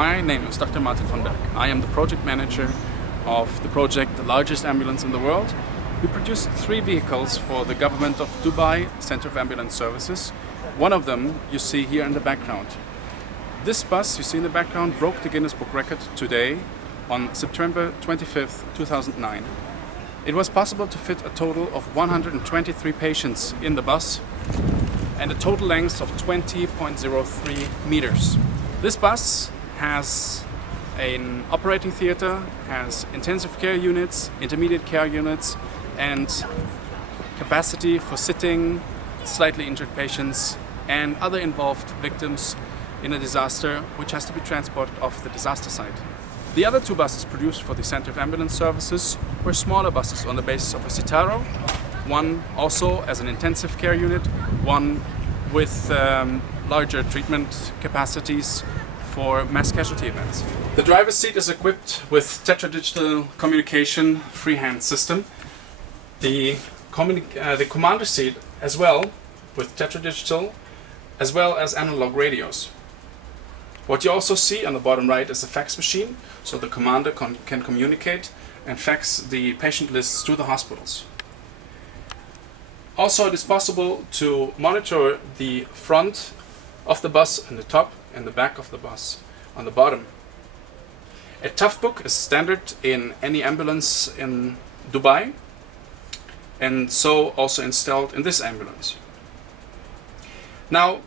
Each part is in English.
My name is Dr. Martin von Bergh. I am the project manager of the project, the largest ambulance in the world. We produced 3 vehicles for the government of Dubai Center of Ambulance Services. One of them you see here in the background. This bus you see in the background broke the Guinness Book record today on September 25th, 2009. It was possible to fit a total of 123 patients in the bus and a total length of 20.03 meters. This bus has an operating theater, has intensive care units, intermediate care units, and capacity for sitting slightly injured patients and other involved victims in a disaster which has to be transported off the disaster site. The other 2 buses produced for the Center of Ambulance Services were smaller buses on the basis of a Citaro, one also as an intensive care unit, one with larger treatment capacities for mass casualty events. The driver's seat is equipped with tetradigital communication freehand system. The commander seat as well with tetradigital as well as analog radios. What you also see on the bottom right is a fax machine, so the commander can communicate and fax the patient lists to the hospitals. Also, it is possible to monitor the front of the bus and the top and the back of the bus on the bottom. A tough book is standard in any ambulance in Dubai, and so also installed in this ambulance. Now,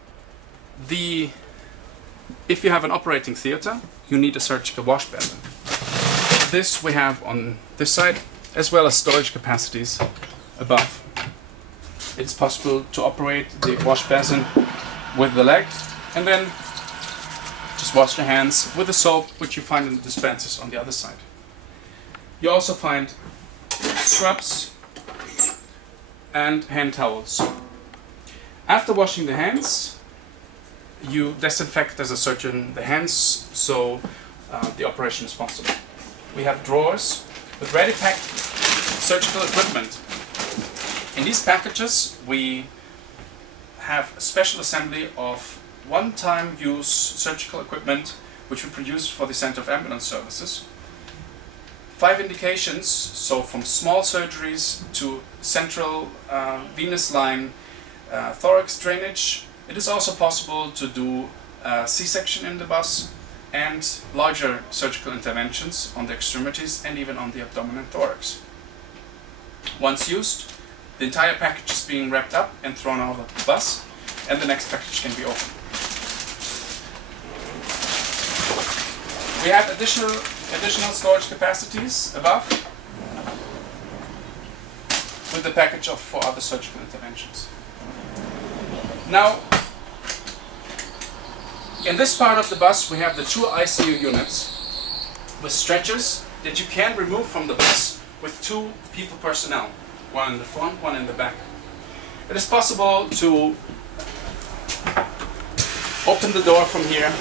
if you have an operating theater, you need a surgical wash basin. This we have on this side, as well as storage capacities above. It's possible to operate the wash basin with the leg and then just wash your hands with the soap which you find in the dispensers on the other side. You also find scrubs and hand towels. After washing the hands, you disinfect as a surgeon the hands so the operation is possible. We have drawers with ready-packed surgical equipment. In these packages we have a special assembly of one-time use surgical equipment which we produce for the Center of Ambulance Services. 5 indications, so from small surgeries to central venous line thorax drainage. It is also possible to do C-section in the bus and larger surgical interventions on the extremities and even on the abdomen and thorax. Once used, the entire package is being wrapped up and thrown out of the bus, and the next package can be opened. We have additional storage capacities above with the package for other surgical interventions. Now, in this part of the bus we have the 2 ICU units with stretchers that you can remove from the bus with 2 people personnel, one in the front, one in the back. It is possible to open the door from here,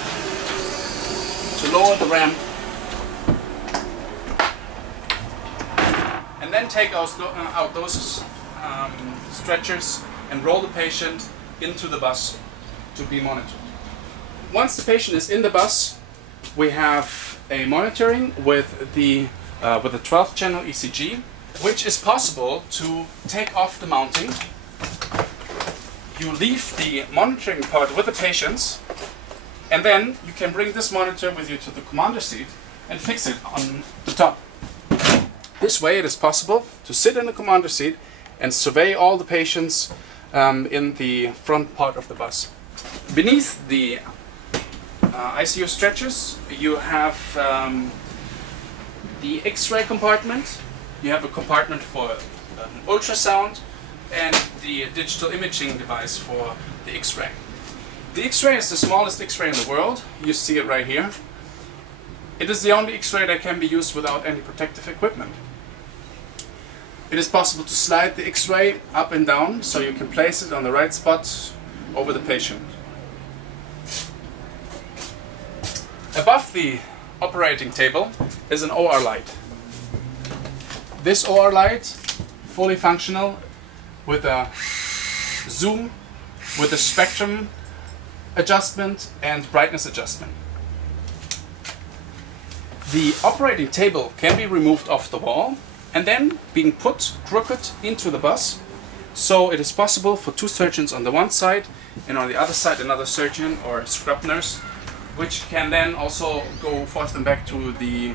to lower the ramp, and then take out those stretchers and roll the patient into the bus to be monitored. Once the patient is in the bus, we have a monitoring with a 12-channel ECG, which is possible to take off the mounting. You leave the monitoring part with the patients, and then you can bring this monitor with you to the commander seat and fix it on the top. This way it is possible to sit in the commander seat and survey all the patients in the front part of the bus. Beneath the ICU stretchers you have the X-ray compartment. You have a compartment for ultrasound and the digital imaging device for the X-ray. The X-ray is the smallest X-ray in the world. You see it right here. It is the only X-ray that can be used without any protective equipment. It is possible to slide the X-ray up and down so you can place it on the right spot over the patient. Above the operating table is an OR light. This OR light, fully functional, with a zoom, with a spectrum adjustment and brightness adjustment. The operating table can be removed off the wall and then being put crooked into the bus. So it is possible for two surgeons on the one side and on the other side another surgeon or scrub nurse, which can then also go forth and back to the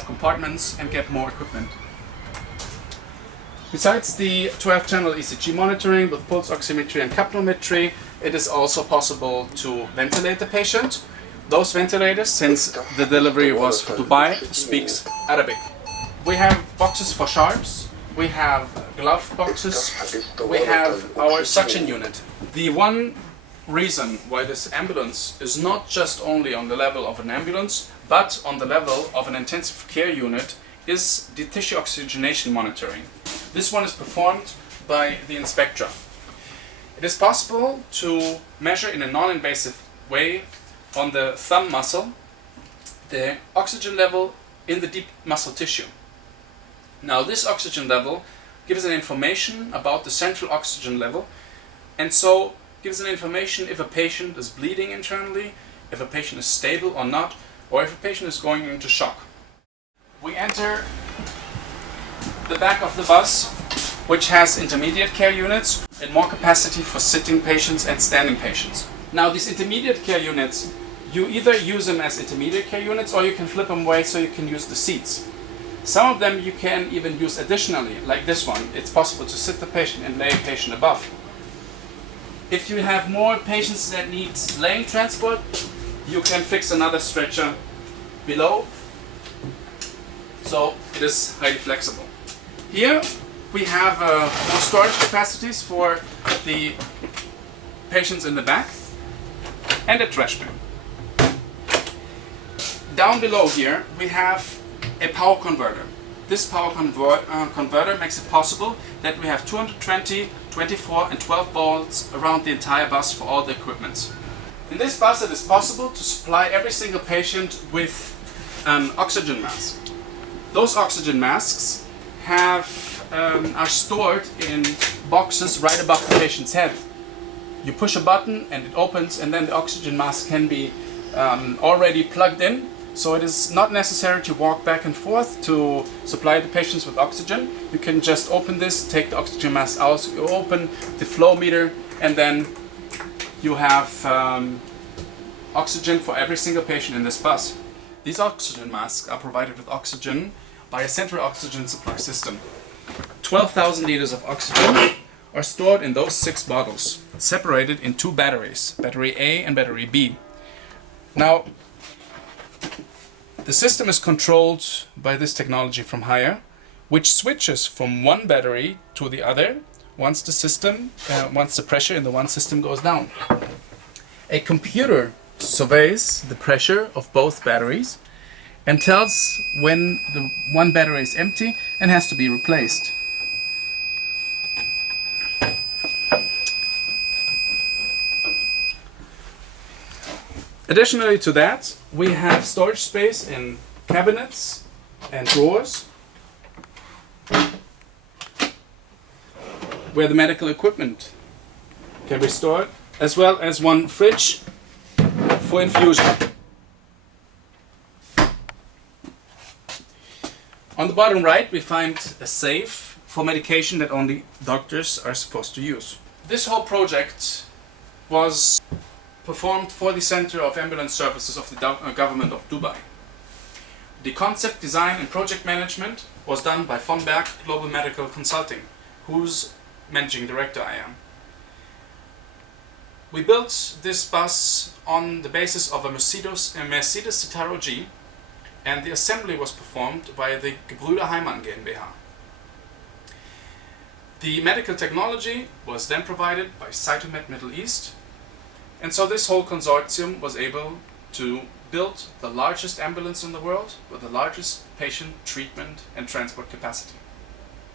compartments and get more equipment. Besides the 12-channel ECG monitoring with pulse oximetry and capnometry, it is also possible to ventilate the patient. Those ventilators, since the delivery was for Dubai, speaks Arabic. We have boxes for sharps, we have glove boxes, we have our suction unit. The one reason why this ambulance is not just only on the level of an ambulance, but on the level of an intensive care unit is the tissue oxygenation monitoring. This one is performed by the inspector. It is possible to measure in a non-invasive way on the thumb muscle the oxygen level in the deep muscle tissue. Now this oxygen level gives an information about the central oxygen level, and so gives an information if a patient is bleeding internally, if a patient is stable or not, or if a patient is going into shock. We enter the back of the bus, which has intermediate care units and more capacity for sitting patients and standing patients. Now these intermediate care units, you either use them as intermediate care units or you can flip them away so you can use the seats. Some of them you can even use additionally, like this one. It's possible to sit the patient and lay a patient above. If you have more patients that need laying transport, you can fix another stretcher below. So it is highly flexible. Here we have more storage capacities for the patients in the back and a trash bin. Down below here we have a power converter. This power converter makes it possible that we have 220, 24 and 12 volts around the entire bus for all the equipment. In this bus it is possible to supply every single patient with an oxygen mask. Those oxygen masks are stored in boxes right above the patient's head. You push a button and it opens, and then the oxygen mask can be already plugged in. So it is not necessary to walk back and forth to supply the patients with oxygen. You can just open this, take the oxygen mask out, you open the flow meter, and then you have oxygen for every single patient in this bus. These oxygen masks are provided with oxygen by a central oxygen supply system. 12,000 liters of oxygen are stored in those 6 bottles, separated in 2 batteries, battery A and battery B. Now, the system is controlled by this technology from higher, which switches from one battery to the other once the pressure in the one system goes down. A computer surveys the pressure of both batteries and tells when the one battery is empty and has to be replaced. Additionally to that, we have storage space in cabinets and drawers where the medical equipment can be stored, as well as one fridge for infusion. On the bottom right we find a safe for medication that only doctors are supposed to use. This whole project was performed for the Center of Ambulance Services of the government of Dubai. The concept, design and project management was done by Bergh Global Medical Consulting, whose managing director I am. We built this bus on the basis of a Mercedes Citaro G, and the assembly was performed by the Gebrüder Heimann GmbH. The medical technology was then provided by Cytomed Middle East, and so this whole consortium was able to build the largest ambulance in the world with the largest patient treatment and transport capacity.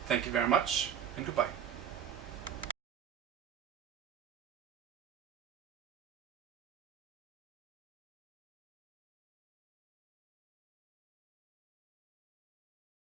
Thank you very much, and goodbye.